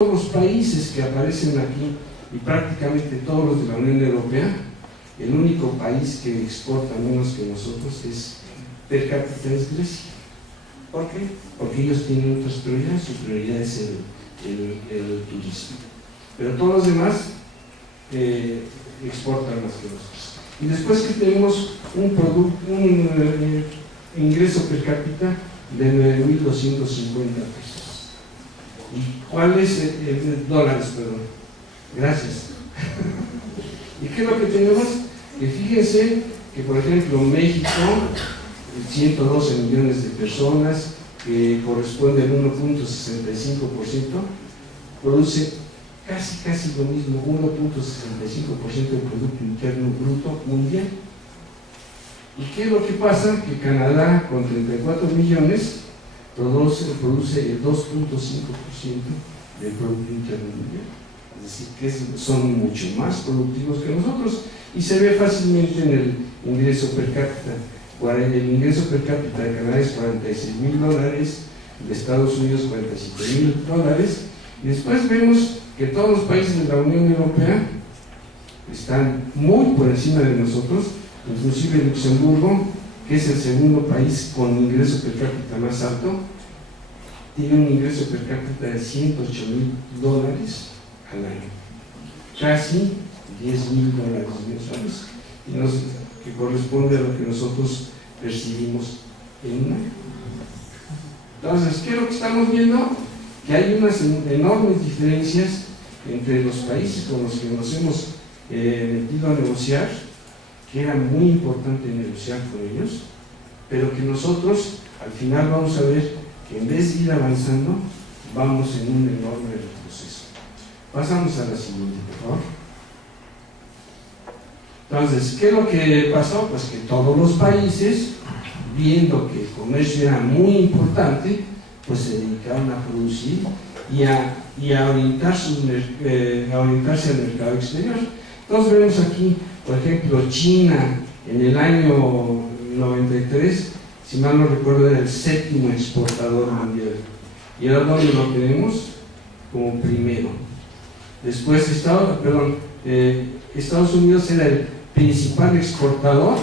todos los países que aparecen aquí, y prácticamente todos los de la Unión Europea, el único país que exporta menos que nosotros es per cápita es Grecia. ¿Por qué? Porque ellos tienen otras prioridades, su prioridad es el turismo. Pero todos los demás exportan más que nosotros. Y después que tenemos un ingreso per cápita de 9.250 pesos. ¿Y cuál es dólares, perdón? Gracias. ¿Y qué es lo que tenemos? Que fíjense que, por ejemplo, México, 112 millones de personas, que corresponde al 1.65%, produce casi lo mismo, 1.65% del Producto Interno Bruto mundial. ¿Y qué es lo que pasa? Que Canadá, con 34 millones, produce el 2.5% del Producto Interno Mundial. Es decir, que son mucho más productivos que nosotros, y se ve fácilmente en el ingreso per cápita. El ingreso per cápita de Canadá es $46,000, de Estados Unidos $47,000, y después vemos que todos los países de la Unión Europea están muy por encima de nosotros, inclusive Luxemburgo, que es el segundo país con ingreso per cápita más alto, tiene un ingreso per cápita de $108,000 al año, casi $10,000 mensuales, que corresponde a lo que nosotros percibimos en un año. Entonces, ¿qué es lo que estamos viendo? Que hay unas enormes diferencias entre los países con los que nos hemos metido a negociar, que era muy importante negociar con ellos, pero que nosotros al final vamos a ver que en vez de ir avanzando, vamos en un enorme retroceso. Pasamos a la siguiente, por favor. Entonces, ¿qué es lo que pasó? Pues que todos los países, viendo que el comercio era muy importante, pues se dedicaron a producir y a orientarse al mercado exterior. Entonces vemos aquí, por ejemplo, China en el año 93, si mal no recuerdo, era el 7º exportador mundial. ¿Y ahora dónde lo tenemos? Como primero. Después Estados Unidos era el principal exportador,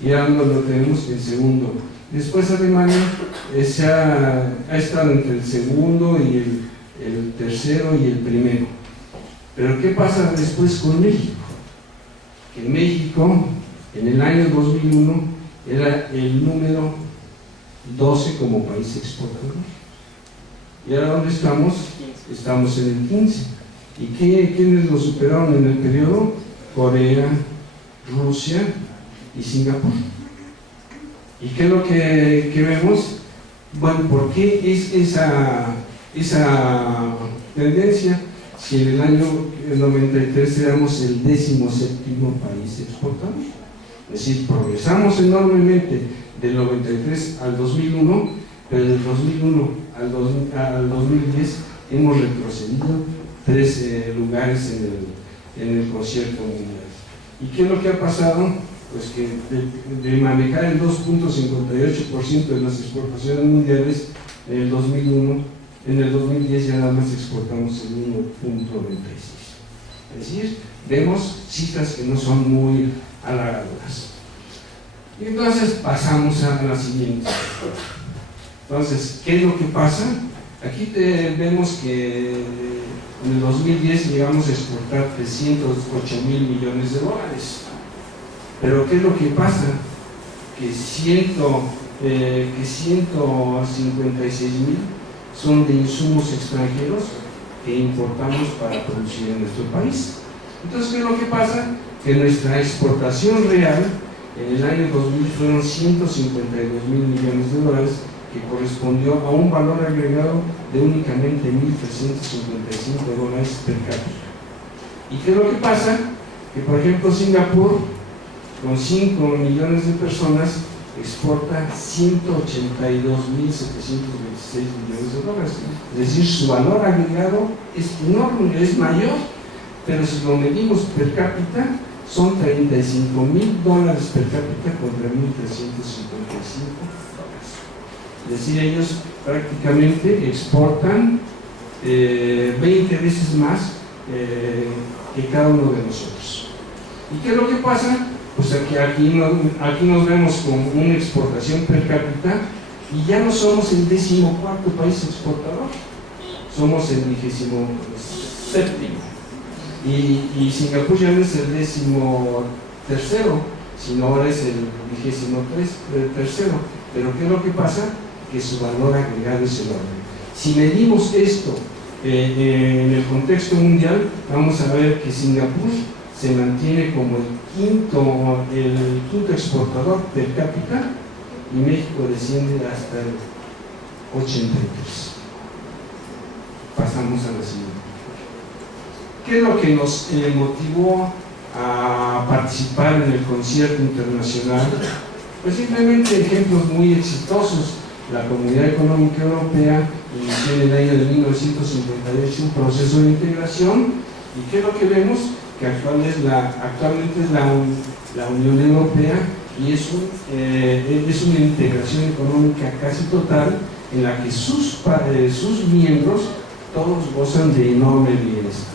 y ahora lo tenemos en segundo. Después Alemania ha estado entre el segundo y el tercero y el primero. Pero ¿qué pasa después con México? Que México en el año 2001 era el número 12 como país exportador. ¿Y ahora dónde estamos? Estamos en el 15. ¿Y quiénes lo superaron en el periodo? Corea, Rusia y Singapur. ¿Y qué es lo que vemos? Bueno, ¿por qué es esa tendencia? Si en el año 93 éramos el 17º país exportador. Es decir, progresamos enormemente del 93 al 2001, pero del 2001 al 2010 hemos retrocedido 3 lugares en el concierto mundial. ¿Y qué es lo que ha pasado? Pues que de manejar el 2.58% de las exportaciones mundiales en el 2001, en el 2010 ya nada más exportamos el 1.96%. Es decir, vemos cifras que no son muy halagadoras. Y entonces pasamos a la siguiente. Entonces, ¿qué es lo que pasa? Aquí vemos que en el 2010 llegamos a exportar $308,000 millones. Pero ¿qué es lo que pasa? Que 156,000 son de insumos extranjeros que importamos para producir en nuestro país. Entonces, ¿qué es lo que pasa? Que nuestra exportación real en el año 2000 fueron $152,000 millones, que correspondió a un valor agregado de únicamente $1,355 per cápita. ¿Y qué es lo que pasa? Que, por ejemplo, Singapur, con 5 millones de personas, exporta $182,726 millones. Es decir, su valor agregado es enorme, es mayor, pero si lo medimos per cápita, son $35,000 per cápita contra $1,355. Es decir, ellos prácticamente exportan 20 veces más que cada uno de nosotros. ¿Y qué es lo que pasa? Pues aquí nos vemos con una exportación per cápita y ya no somos el 14º país exportador, somos el 27º. Y Singapur ya no es el 13º, sino ahora es el 23º. Pero ¿qué es lo que pasa? Que su valor agregado es enorme. Si medimos esto en el contexto mundial, vamos a ver que Singapur se mantiene como el quinto exportador per cápita y México desciende hasta el 83. Pasamos a la siguiente. ¿Qué es lo que nos motivó a participar en el concierto internacional? Pues simplemente ejemplos muy exitosos. La Comunidad Económica Europea inició en el año de 1958 un proceso de integración. ¿Y qué es lo que vemos? Que actualmente es la Unión Europea y es una integración económica casi total en la que sus miembros todos gozan de enorme bienestar.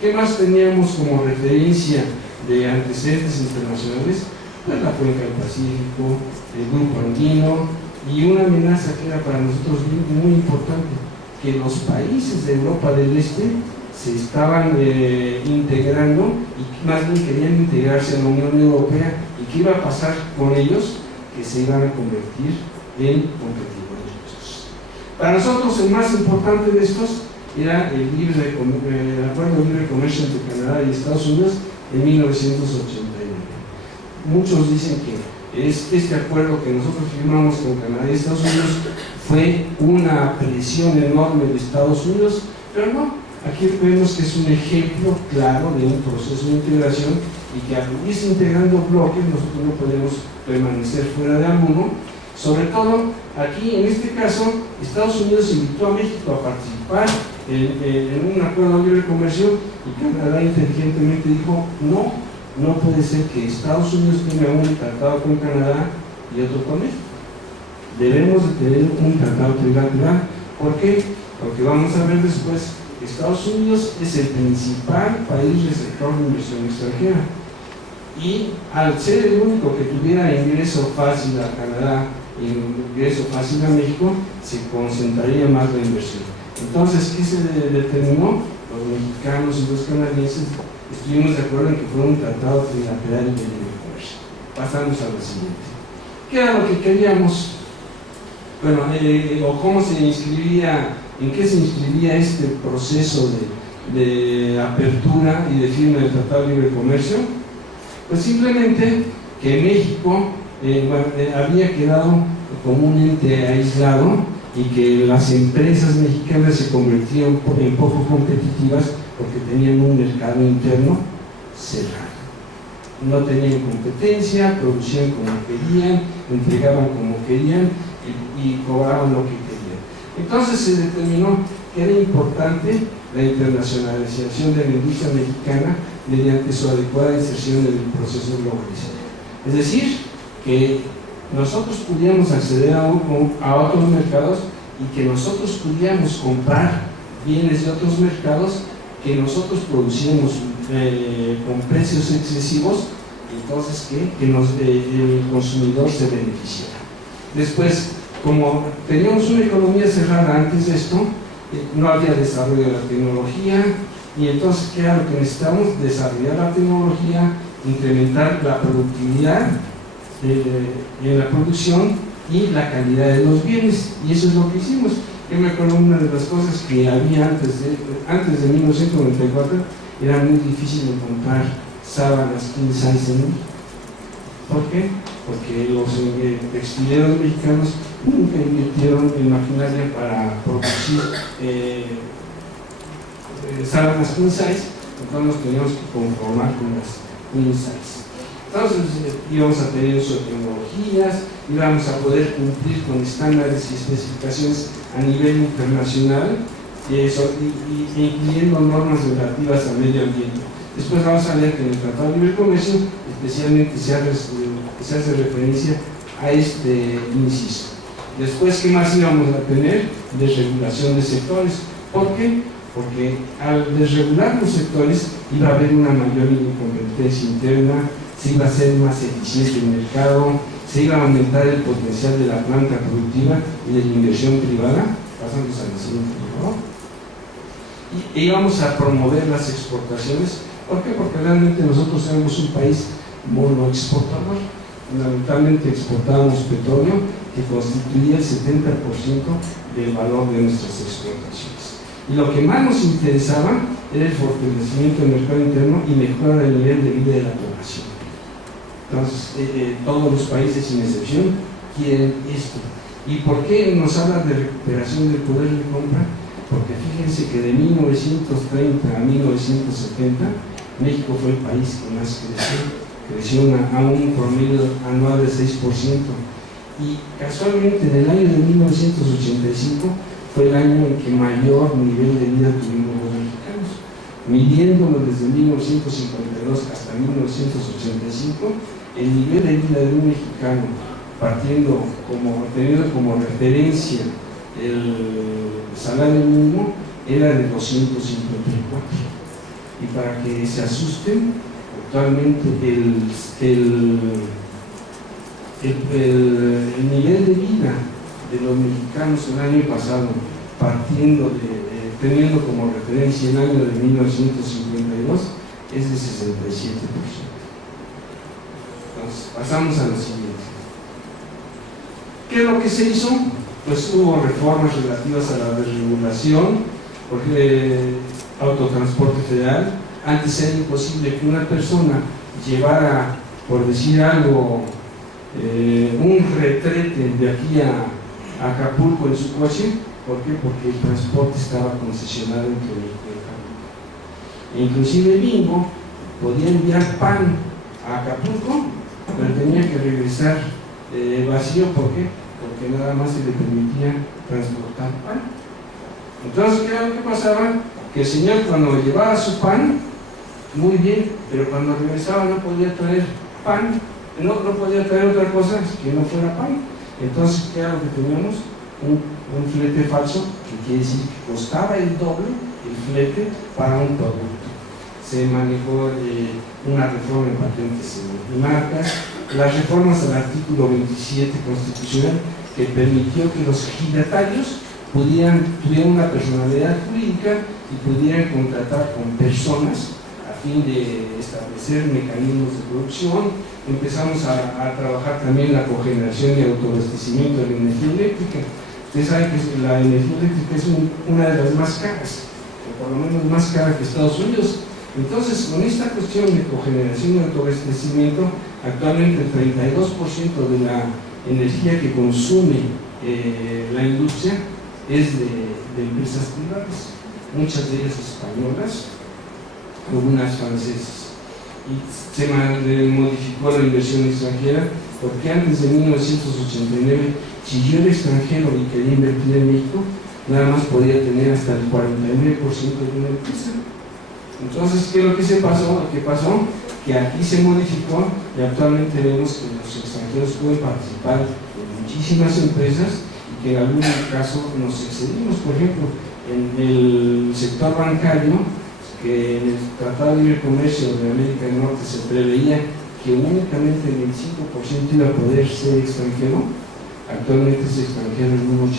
¿Qué más teníamos como referencia de antecedentes internacionales? Pues la Cuenca del Pacífico, el Grupo Andino y una amenaza que era para nosotros muy importante, que los países de Europa del Este se estaban integrando y más bien querían integrarse a la Unión Europea. ¿Y qué iba a pasar con ellos? Que se iban a convertir en competidores. Para nosotros el más importante de estos era el Acuerdo de Libre Comercio entre Canadá y Estados Unidos en 1989. Muchos dicen que este acuerdo que nosotros firmamos con Canadá y Estados Unidos fue una presión enorme de Estados Unidos, pero no. Aquí vemos que es un ejemplo claro de un proceso de integración y que al irse integrando bloques nosotros no podemos permanecer fuera de alguno. Sobre todo aquí, en este caso, Estados Unidos invitó a México a participar en un acuerdo de libre comercio y Canadá inteligentemente dijo no puede ser que Estados Unidos tenga un tratado con Canadá y otro con México. Debemos de tener un tratado trilateral. ¿Por qué? Porque vamos a ver después. Estados Unidos es el principal país receptor de inversión extranjera y al ser el único que tuviera ingreso fácil a Canadá y ingreso fácil a México, se concentraría más la inversión. Entonces, ¿qué se determinó? Los mexicanos y los canadienses estuvimos de acuerdo en que fuera un tratado trilateral de libre comercio. Pasamos a la siguiente. ¿Qué era lo que queríamos? Bueno, o cómo se inscribía. ¿En qué se inscribía este proceso de apertura y de firma del Tratado de Libre Comercio? Pues simplemente que México había quedado como un ente aislado y que las empresas mexicanas se convertían en poco competitivas porque tenían un mercado interno cerrado. No tenían competencia, producían como querían, entregaban como querían y cobraban lo que querían. Entonces se determinó que era importante la internacionalización de la industria mexicana mediante su adecuada inserción en el proceso globalizador. Es decir, que nosotros pudiéramos acceder a otros mercados y que nosotros pudiéramos comprar bienes de otros mercados que nosotros producíamos con precios excesivos, entonces que el consumidor se beneficiara. Después, como teníamos una economía cerrada antes de esto, no había desarrollo de la tecnología y entonces, ¿qué era lo que necesitamos? Desarrollar la tecnología, incrementar la productividad en la producción y la calidad de los bienes, y eso es lo que hicimos. Yo me acuerdo una de las cosas que había antes de 1994, era muy difícil encontrar sábanas king size en México. ¿Por qué? Porque los textileros mexicanos nunca invirtieron en maquinaria para producir sábanas king size, entonces nos teníamos que conformar con las queen size. Entonces íbamos a tener uso de tecnologías, íbamos a poder cumplir con estándares y especificaciones a nivel internacional, incluyendo normas relativas al medio ambiente. Después vamos a ver que en el Tratado de Libre Comercio especialmente se hace referencia a este inciso. Después, ¿qué más íbamos a tener? Desregulación de sectores. ¿Por qué? Porque al desregular los sectores iba a haber una mayor competencia interna, se iba a hacer más eficiente el mercado, se iba a aumentar el potencial de la planta productiva y de la inversión privada. Pasamos a la siguiente, por favor. Y íbamos a promover las exportaciones. ¿Por qué? Porque realmente nosotros éramos un país monoexportador. Fundamentalmente exportábamos petróleo, que constituía el 70% del valor de nuestras exportaciones. Y lo que más nos interesaba era el fortalecimiento del mercado interno y mejorar el nivel de vida de la población. Entonces, todos los países, sin excepción, quieren esto. ¿Y por qué nos habla de recuperación del poder de compra? Porque fíjense que de 1930 a 1970, México fue el país que más creció a un promedio anual de 6%. Y casualmente, en el año de 1985, fue el año en que mayor nivel de vida tuvimos los mexicanos. Midiéndolo desde 1952 hasta 1985, el nivel de vida de un mexicano, teniendo como referencia el salario mínimo, era de 254. Y para que se asusten, actualmente el nivel de vida de los mexicanos el año pasado, teniendo como referencia el año de 1952, es de 67%. Entonces, pasamos a lo siguiente. ¿Qué es lo que se hizo? Pues hubo reformas relativas a la desregulación, porque autotransporte federal. Antes era imposible que una persona llevara, por decir algo, un retrete de aquí a Acapulco en su coche. ¿Por qué? Porque el transporte estaba concesionado entre México y Acapulco. Inclusive Bimbo podía enviar pan a Acapulco, pero tenía que regresar vacío. ¿Por qué? Porque nada más se le permitía transportar pan. Entonces, ¿qué era lo que pasaba? Que el señor, cuando llevaba su pan, muy bien, pero cuando regresaba no podía traer pan, no podía traer otra cosa que no fuera pan. Entonces, ¿qué era lo que teníamos? Un flete falso, que quiere decir que costaba el doble el flete para un producto. Se manejó una reforma en patentes y marcas, las reformas al artículo 27 constitucional, que permitió que los ejidatarios tuvieran una personalidad jurídica y pudieran contratar con personas a fin de establecer mecanismos de producción. Empezamos a trabajar también la cogeneración y autoabastecimiento de la energía eléctrica. Ustedes saben que la energía eléctrica es una de las más caras, o por lo menos más cara que Estados Unidos. Entonces, con esta cuestión de cogeneración y autoabastecimiento, actualmente el 32% de la energía que consume la industria es de empresas privadas, muchas de ellas españolas, algunas francesas. Y se modificó la inversión extranjera, porque antes de 1989, si yo era extranjero y quería invertir en México, nada más podía tener hasta el 49% de una empresa. Entonces, ¿qué es lo que pasó? Lo que pasó, que aquí se modificó y actualmente vemos que los extranjeros pueden participar en muchísimas empresas y que en algún caso nos excedimos. Por ejemplo, en el sector bancario, que en el Tratado de Libre Comercio de América del Norte se preveía que únicamente el 25% iba a poder ser extranjero, actualmente es extranjero en un 82%.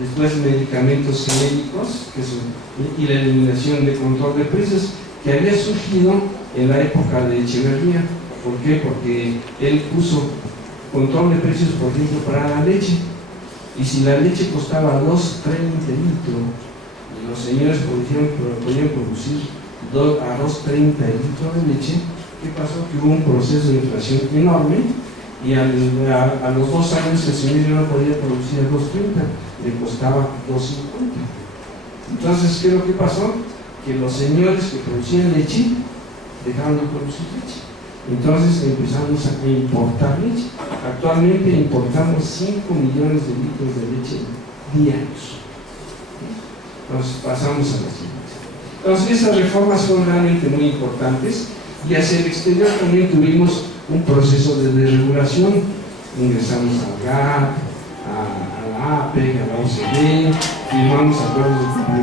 Después, medicamentos genéricos y la eliminación de control de precios, que había surgido en la época de Echeverría. ¿Por qué? Porque él puso control de precios, por ejemplo, para la leche. Y si la leche costaba $2.30 litro, y los señores podían producir a $2.30 el litro de leche, ¿qué pasó? Que hubo un proceso de inflación enorme, y a los 2 años el señor ya no podía producir a $2.30, le costaba $2.50. Entonces, ¿qué es lo que pasó? Que los señores que producían leche dejaron de producir leche. Entonces empezamos a importar leche. Actualmente importamos 5 millones de litros de leche diarios. Entonces pasamos a la siguiente. Entonces esas reformas fueron realmente muy importantes, y hacia el exterior también tuvimos un proceso de desregulación. Ingresamos al GATT, a la APEC, a la OCDE, firmamos acuerdos de